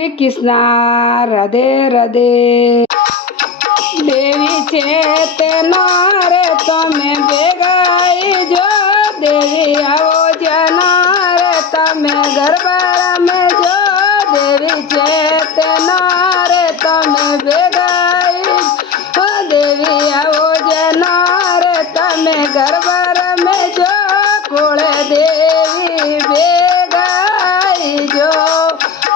શ્રી કૃષ્ણ રાધે રાધે। દેવી છે તેનો રે તમે ભેગાઈ જો, દેવી આવો જેનો રે તમે ગરબા રમે જો, દેવી છે તેનો રે તમે ભેગાઈ જો, દેવી આવો જેનો રે તમે ગરબા રમે જો, કોળે દેવી ભેગાઈ જો,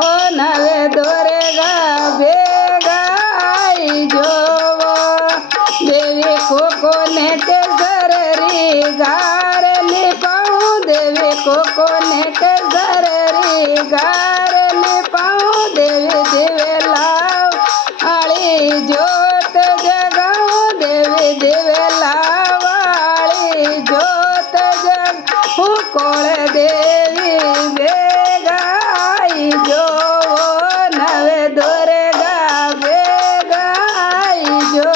ઓ નવે દોરેગા ભેગાઈ જો, દેવી કોકો ને કેસરી ગારેલી પાઉં, દેવી કોકો ને કેસરી ગારેલી પાઉં, દેવી દિવેલા વાળી જોત જગાઉં, દેવી દિવેલા વાળી જોત જગાઉં, કોળે દેવી ભેગાઈ જો, નવે દોરેગા ભેગાઈ જો,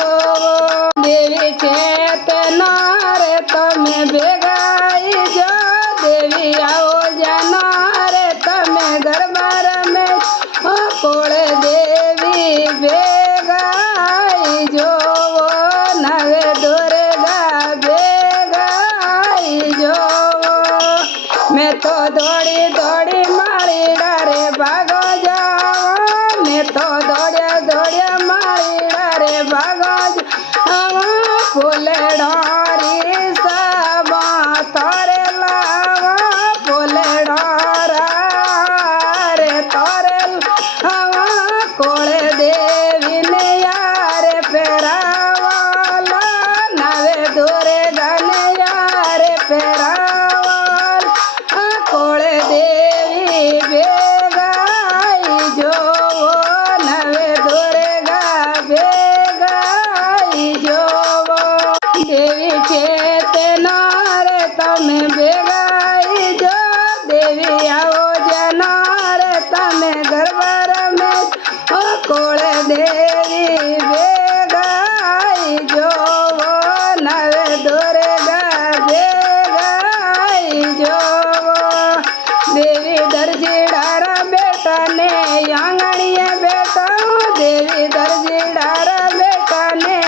દેવી છે તેનો રે તમે ભેગાઈ જો, દેવી આવો જાનો રે તમે ગરબા રમે જો, કોળે દેવી ભેગાઈ જો, નવે દોરેગા ભેગાઈ જો, મેં તો દોડી દોડી મારી ડારે ભાગો જાવા, મેં તો દોડ્યા દોડ્યા મારી ડારે ભાગો જાવા, ફૂલે ડોરી સાબા તારે લાવા, ફૂલે ડોરા રે તારે લાવા, કોળે દેવીને યારે પહેરાવાલા, નવે દોરેગાને યારે પહેરાવાલા, કોળે દેવી ભેગાઈ જો, નવે દોરેગા ભેગાઈ જો, દેવી છે તેનો રે તમે ભેગાઈ જો, દેવી આવો જેનો રે તમે ગરબા રમે જો, કોળે દેવી ભેગાઈ જો, નવે દોરેગા ભેગાઈ જો, દેવી દરજીડારા બેટાને આંગણીએ બેઠા, દેવી દરજીડારા બેટાને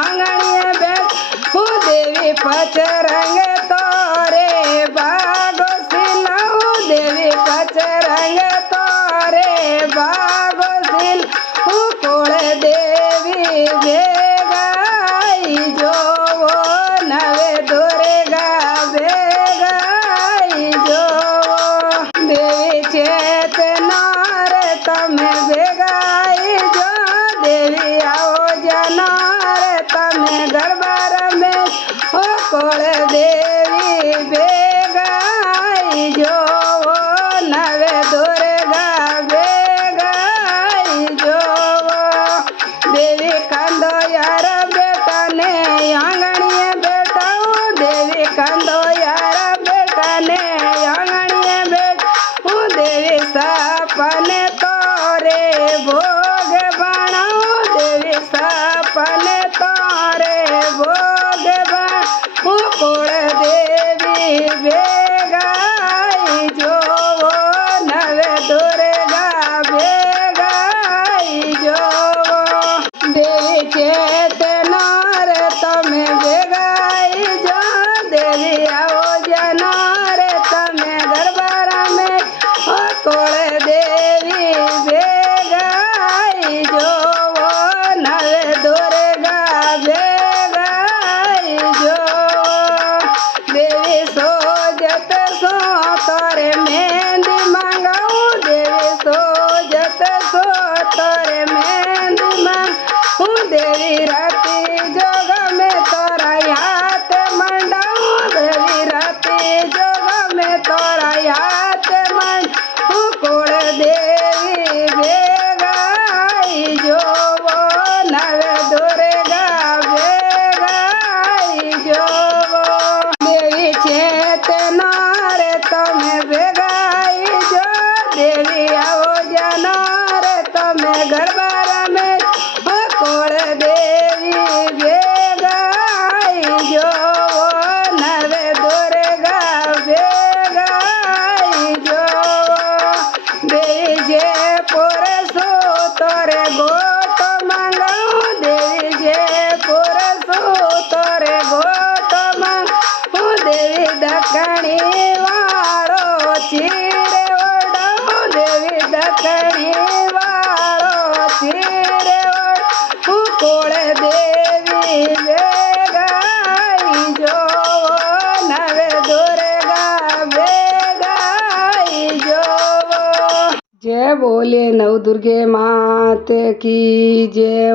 આંગણીએ બેઠું, દેવી પચરંગે તોરે ભાગો સિલાઉં, દેવી પચરંગે તોરે ભાગો સિલાઉં, કોળે દેવી ભેગાઈ જો, નવે દોરેગા ભેગાઈ જો, દેવી છે તેનો રે તમે ભેગાઈ જો, દેવી આવો જાનો રે તમે ગરબા રમે જો, કોળે દેવી ભેગાઈ જો, નવે દોરેગા ભેગાઈ જો, દેવી કાંદો યાર બેટાને આંગણીએ બેઠા, દેવી કાંદો યાર બેટાને આંગણીએ બેઠું, દેવી સપને તોરે ભોગ ભણાવું, દેવી સપને તોરે ભોગ ભણાવું, કોળે દેવી ભેગાઈ જો, નવે દોરેગા ભેગાઈ જો, દેવી છે તેનો રે તમે ભેગાઈ જો, દેવી આવો જાનો રે તમે ગરબા રમે જો, કોળે દેવી ભેગાઈ જો, નવે દોરેગા ભેગાઈ જો, દેવી સોજત સો તોરે મહેંદી માંગાવું, દેવી સોજત સો તોરે મહેંદી માંગાવું, દેવી રાતી જો ગમે તોરા હાથ મંડાવું, દેવી રાતી જો ગમે તોરા હાથ મંડાવું, કોળે દેવી ભેગાઈ જો, નવે દોરેગા ભેગાઈ જો, દેવી છે તેનો રે તમે ભેગાઈ જો, દેવી આવો જાનો રે તમે ગરબા રમે જો, કોળે દેવી ભેગાઈ જો, નવે દોરેગા ભેગાઈ જો, દેવી જે પોરસ બોલે નવદુર્ગે માત કી જય.